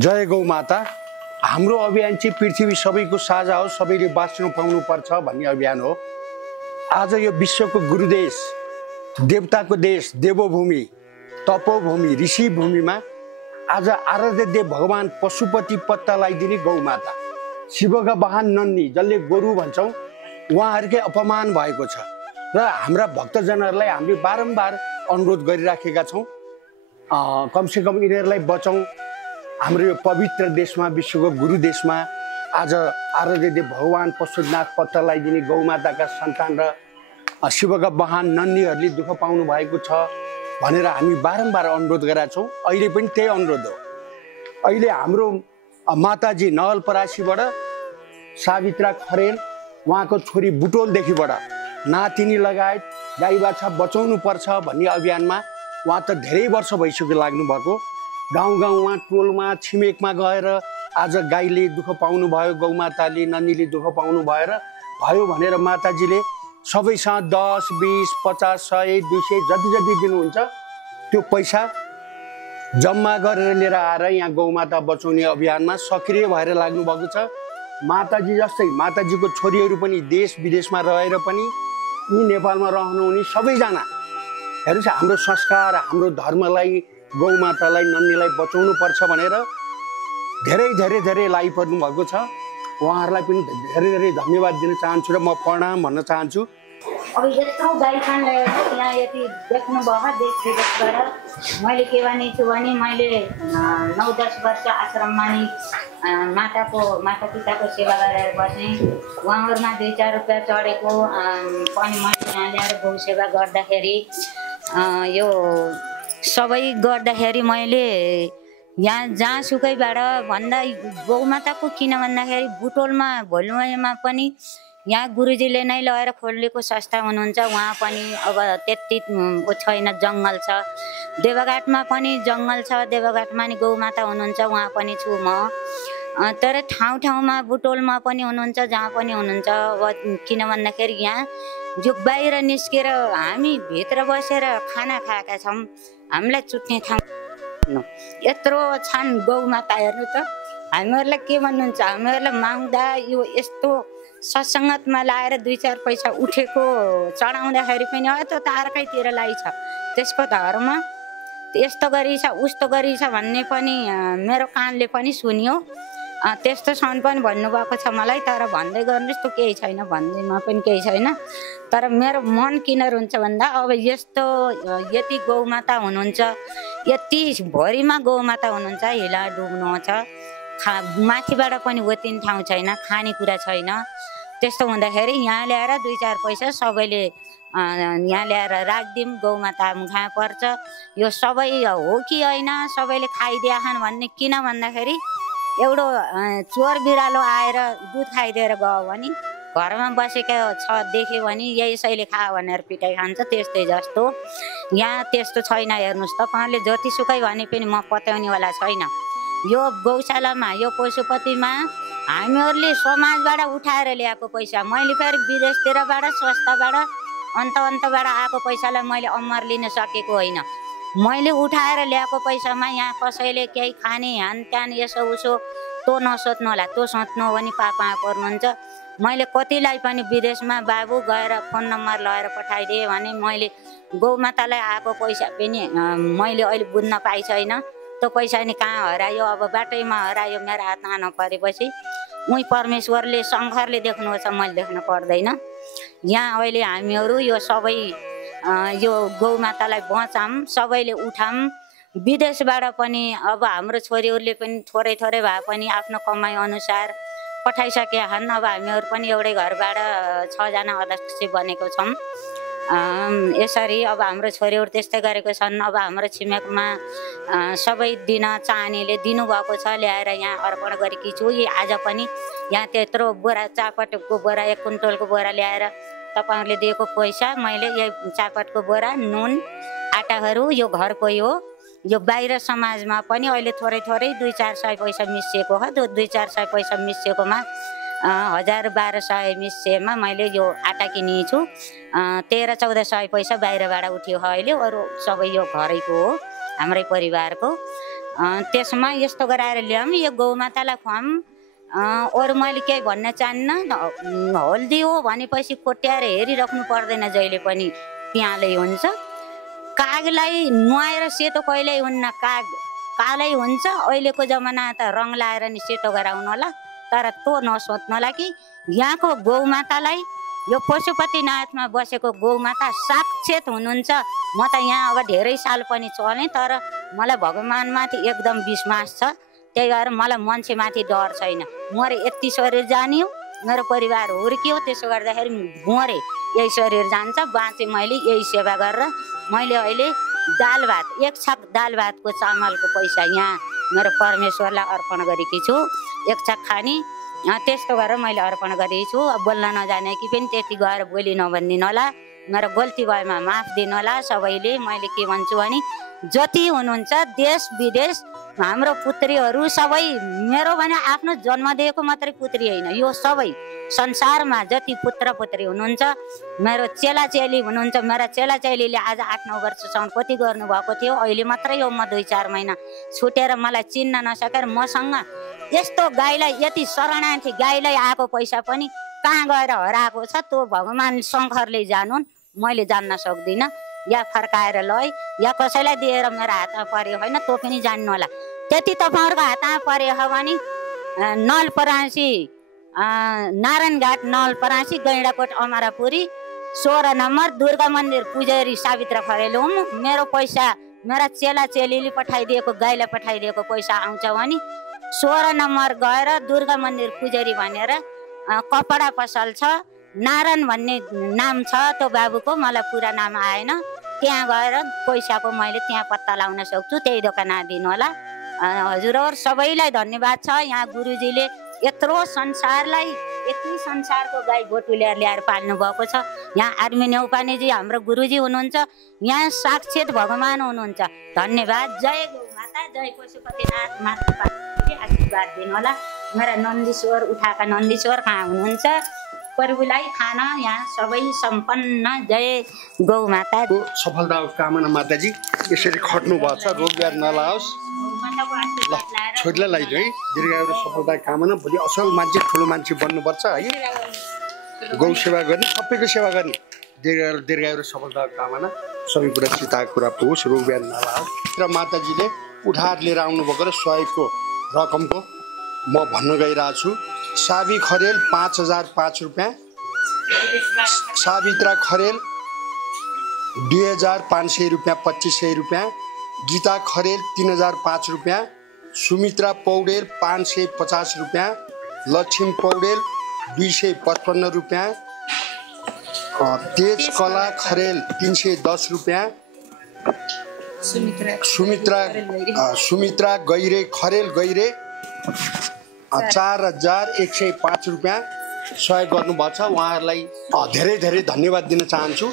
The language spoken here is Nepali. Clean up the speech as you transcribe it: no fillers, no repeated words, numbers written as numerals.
जय गौ माता। हाम्रो अभियान चाहिँ पृथ्वी सबैको साझा हो, सबैले बाँच्नु पाउनुपर्छ भन्ने अभियान हो। आज यो विश्वको गुरुदेश, देवताको देश, देवभूमि, तपोभूमि, ऋषि भूमिमा आज आराध्य देव भगवान पशुपति पत्ता लगाइदिने गौ माता, शिवका वाहन नन्दी जसले गोरु भन्छौँ, उहाँहरूकै अपमान भएको छ र हाम्रा भक्तजनहरूलाई हामीले बारम्बार अनुरोध गरिराखेका छौँ, कमसेकम यिनीहरूलाई बचाउँ। हाम्रो यो पवित्र देशमा, विश्वको गुरु देशमा आज आराध्य देव भगवान पशुपतिनाथ पत्ता लगाइदिने गौमाताका सन्तान र शिवका वाहन नन्दीहरूले दुःख पाउनु भएको छ भनेर हामी बारम्बार अनुरोध गरेका छौँ। अहिले पनि त्यही अनुरोध हो। अहिले हाम्रो माताजी नवलपरासीबाट सावित्रा खरेल, उहाँको छोरी बुटोलदेखिबाट नातिनी लगायत गाई बाछा बचाउनु पर्छ भन्ने अभियानमा उहाँ त धेरै वर्ष भइसक्यो लाग्नु भएको। गाउँ गाउँमा, टोलमा, छिमेकमा गएर आज गाईले दुःख पाउनुभयो, गौमाताले, नन्दीले दुःख पाउनु भयो भनेर माताजीले सबैसँग 10, 20, 50, 100, 200 जति जति दिनुहुन्छ त्यो पैसा जम्मा गरेर लिएर आएर यहाँ गौमाता बचाउने अभियानमा सक्रिय भएर लाग्नु भएको छ। माताजी जस्तै माताजीको छोरीहरू पनि देश विदेशमा रहेर पनि यी नेपालमा रहनुहुने सबैजना हेर्नुहोस्, हाम्रो संस्कार, हाम्रो धर्मलाई, गौमातालाई, नन्दीलाई बचाउनु पर्छ भनेर धेरै धेरै धेरै लागिपर्नु भएको छ। उहाँहरूलाई पनि धेरै धेरै धन्यवाद दिन चाहन्छु र म प्रणाम भन्न चाहन्छु। अब यत्रो गाई खानलाई यहाँ यति देख्नुभयो, देश विदेशबाट मैले के भनेछु भने मैले 9-10 वर्ष आश्रममा नि माता पिताको सेवा गरेर बसेँ। उहाँहरूमा 2-4 रुपियाँ चढेको पनि मैले यहाँ ल्याएर गौ सेवा गर्दाखेरि यो सबै गर्दाखेरि मैले यहाँ जहाँसुकैबाट भन्दा गौमाताको किन भन्दाखेरि बुटोलमा भोलुवामा पनि यहाँ गुरुजीले नै लगेर खोलेको संस्था हुनुहुन्छ। उहाँ पनि अब त्यति छैन, जङ्गल छ। देवघाटमा पनि जङ्गल छ, देवघाटमा नि गौमाता हुनुहुन्छ, उहाँ पनि छु म। तर ठाउँ ठाउँमा बुटोलमा पनि हुनुहुन्छ, जहाँ पनि हुनुहुन्छ। अब किन भन्दाखेरि यहाँ जो बाहिर निस्केर हामी भित्र बसेर खाना खाएका छौँ, हामीलाई चुट्ने ठाउँ यत्रो छन् गौमाता। हेर्नु त हामीहरूलाई के भन्नुहुन्छ, हामीहरूलाई माग्दा यो यस्तो सत्सङ्गतमा लाएर 2-4 पैसा उठेको चढाउँदाखेरि पनि त्यो त अर्कैतिर लाइछ। त्यसको धर्म यस्तो गरिछ उस्तो गरिछ भन्ने पनि मेरो कानले पनि सुन्यो। त्यस्तोसम्म पनि भन्नुभएको छ मलाई। तर भन्दै गर्नुहोस्, त केही छैन, भन्दैमा पनि केही छैन। तर मेरो मन किन रुन्छ भन्दा अब यस्तो यति गौमाता हुनुहुन्छ, यति भरिमा गौमाता हुनुहुन्छ, हिला डुब्नु छ, माथिबाट पनि वतिन ठाउँ छैन, खानेकुरा छैन। त्यस्तो हुँदाखेरि यहाँ ल्याएर 2-4 पैसा सबैले यहाँ ल्याएर राखिदिउँ, गौमाता मुखा पर्छ। यो सबै हो कि होइन, सबैले खाइदिएछन् भन्ने किन भन्दाखेरि एउटो चोर बिरालो आएर दुध खाइदिएर गयो भने घरमा बसेको छ देख्यो भने यसैले खा भनेर पिटाइ खान्छ, त्यस्तै जस्तो यहाँ त्यस्तो छैन। हेर्नुहोस् त, कहाँले जतिसुकै भने पनि म पत्याउनेवाला छैन। यो गौशालामा, यो पशुपतिमा हामीहरूले समाजबाट उठाएर ल्याएको पैसा, मैले फेरि विदेशतिरबाट संस्थाबाट अन्तबाट आएको पैसालाई मैले अमर लिन सकेको होइन। मैले उठाएर ल्याएको पैसामा यहाँ कसैले केही खाने ह्यान त्यान यसो उसो तो नसोध्नु होला, तो सोध्नु हो भने पापा पर्नुहुन्छ। मैले कतिलाई पनि विदेशमा बाबु गएर फोन नम्बर लगाएर पठाइदिएँ भने मैले गौमातालाई आएको पैसा पनि मैले अहिले बुझ्न पाइ छैन। त्यो पैसा नि कहाँ हरायो, अब बाटैमा हरायो, मेरो हातमा नपरेपछि उही परमेश्वरले, शङ्करले देख्नुहुन्छ, मैले देख्न पर्दैन। यहाँ अहिले हामीहरू यो सबै यो गौमातालाई बचाऊँ, सबैले उठाऊँ। विदेशबाट पनि अब हाम्रो छोरीहरूले पनि थोरै थोरै भए पनि आफ्नो कमाइ अनुसार पठाइसकेका छन्। अब हामीहरू पनि एउटै घरबाट 6 जना अध्यक्ष बनेको छौँ। यसरी अब हाम्रो छोरीहरू त्यस्तै गरेको छन्। अब हाम्रो छिमेकमा सबै दिन चाहनेले दिनुभएको छ, ल्याएर यहाँ अर्पण गरेकी छु। आज पनि यहाँ त्यत्रो बोरा, चापटको बोरा, 1 कुन्टलको बोरा ल्याएर तपाईँहरूले दिएको पैसा मैले यही चापटको बोरा, नुन, आटाहरू यो घरको हो। यो बाहिर समाजमा पनि अहिले थोरै थोरै 2-400 पैसा मिसिएको हो। त्यो 2-400 पैसा मिसिएकोमा 1000-1200 मिसिएमा मैले यो आटा किनेको छु। 13-1400 पैसा बाहिरबाट उठ्यो अहिले। अरू सबै यो घरैको हो, हाम्रै परिवारको। त्यसमा यस्तो गराएर ल्याऊँ, यो गौमातालाई खुवाऊँ। अरू मैले केही भन्न चाहन्न। हल्दी हो भनेपछि कोट्याएर हेरिराख्नु पर्दैन, जहिले पनि त्यहाँले हुन्छ। कागलाई नुहाएर सेतो कहिल्यै हुन्न, काग कालै हुन्छ। अहिलेको जमाना त रङ लाएर नि सेतो गराउनु होला, तर त्यो नसोच्नुला कि यहाँको गौमातालाई, यो पशुपतिनाथमा बसेको गौमाता साक्षात हुनुहुन्छ। म त यहाँ अब धेरै साल पनि चलेँ, तर मलाई भगवान्माथि एकदम विश्वास छ। त्यही भएर मलाई मान्छेमाथि डर छैन। मरे यति शरीर जानियो, मेरो परिवार हुर्कियो, त्यसो गर्दाखेरि मरे यही शरीर जान्छ, बाँचे मैले यही सेवा गरेर। मैले अहिले दाल भात, एक छाक दाल भातको चामलको पैसा यहाँ मेरो परमेश्वरलाई अर्पण गरेकी छु। एक छाक खाने त्यस्तो गरेर मैले अर्पण गरेकी छु। अब बोल्न नजाने कि पनि त्यति गएर बोली नभनिदिनु होला, मेरो गल्ती भएमा माफ दिनु होला सबैले। मैले के भन्छु भने जति हुनुहुन्छ देश विदेश हाम्रो पुत्रीहरू सबै, मेरो भने आफ्नो जन्म दिएको मात्रै पुत्री होइन, यो सबै संसारमा जति पुत्र पुत्री हुनुहुन्छ, मेरो चेलाचेली हुनुहुन्छ। मेरा चेलाचेलीले आज 8-9 वर्षसम्म कति गर्नुभएको थियो, अहिले मात्रै हो म 2-4 महिना छुटेर मलाई चिन्न नसकेर मसँग यस्तो गाईलाई यति शरणार्थी गाईलाई आएको पैसा पनि कहाँ गएर हराएको छ, त्यो भगवान् शङ्करले जानुन्, मैले जान्न सक्दिनँ। या फर्काएर लय या कसैलाई दिएर मेरो हातमा पर्यो होइन, त्यो पनि जान्नु होला। त्यति तपाईँहरूको हातमा पर्यो भने नलपरासी, नारायणघाट नलपरासी, गैँडाकोट अमरापुरी 16 नम्बर दुर्गा मन्दिर पुजारी सावित्र खरेल हुँ। मेरो पैसा मेरा चेलाचेलीले पठाइदिएको, गाईलाई पठाइदिएको पैसा आउँछ भने 16 नम्बर गएर दुर्गा मन्दिर पुजारी भनेर कपडा पसल छ, नारायण भन्ने नाम छ त्यो बाबुको, मलाई पुरा नाम आएन। त्यहाँ गएर पैसाको मैले त्यहाँ पत्ता लगाउन सक्छु, त्यही दोकान दिनु होला। हजुरहरू सबैलाई धन्यवाद छ। यहाँ गुरुजीले यत्रो संसारलाई, यति संसारको गाई गोटुलेर ल्याएर पाल्नु भएको छ। यहाँ आदमी नेउपानेजी हाम्रो गुरुजी हुनुहुन्छ, यहाँ साक्षात भगवान् हुनुहुन्छ। धन्यवाद। जय गौमाता, जय पशुपतिनाथ माता पार्वतीले आशीर्वाद दिनु होला। मेरा नन्दीश्वर उठाएका नन्दीश्वर कहाँ हुनुहुन्छ, प्रभुलाई खाना यहाँ सबै सम्पन्न। जय गौमाता। सफलताको कामना माताजी, यसरी खट्नु भएको छ, रोग ब्याध नलाओस्। ल छोरीलाई लगाइदियो है, दीर्घायु र सफलताको कामना। भोलि असल मान्छे, ठुलो मान्छे बन्नुपर्छ है, गौ सेवा गर्ने, सबैको सेवा गर्ने। दीर्घायु र सफलताको कामना, सबै कुरा चिताएको कुरा पुगोस्, रोग ब्याध नलाओस्। र माताजीले उठाएर लिएर आउनुभएको र सहयोगको रकमको म भन्न गइरहेको छु। साबी खरेल 5005 रुपियाँ, सावित्रा खरेल 2500 रुपियाँ, 2500 रुपियाँ, गीता खरेल 3005 रुपियाँ, सुमित्रा पौडेल 550 रुपियाँ, लक्ष्मी पौडेल 255 रुपियाँ, तेज कला खरेल 310 रुपियाँ, सुमित्रा गैरे खरेल गैरे 4105 रुपियाँ सहयोग गर्नुभएको छ। उहाँहरूलाई धेरै धेरै धन्यवाद दिन चाहन्छु।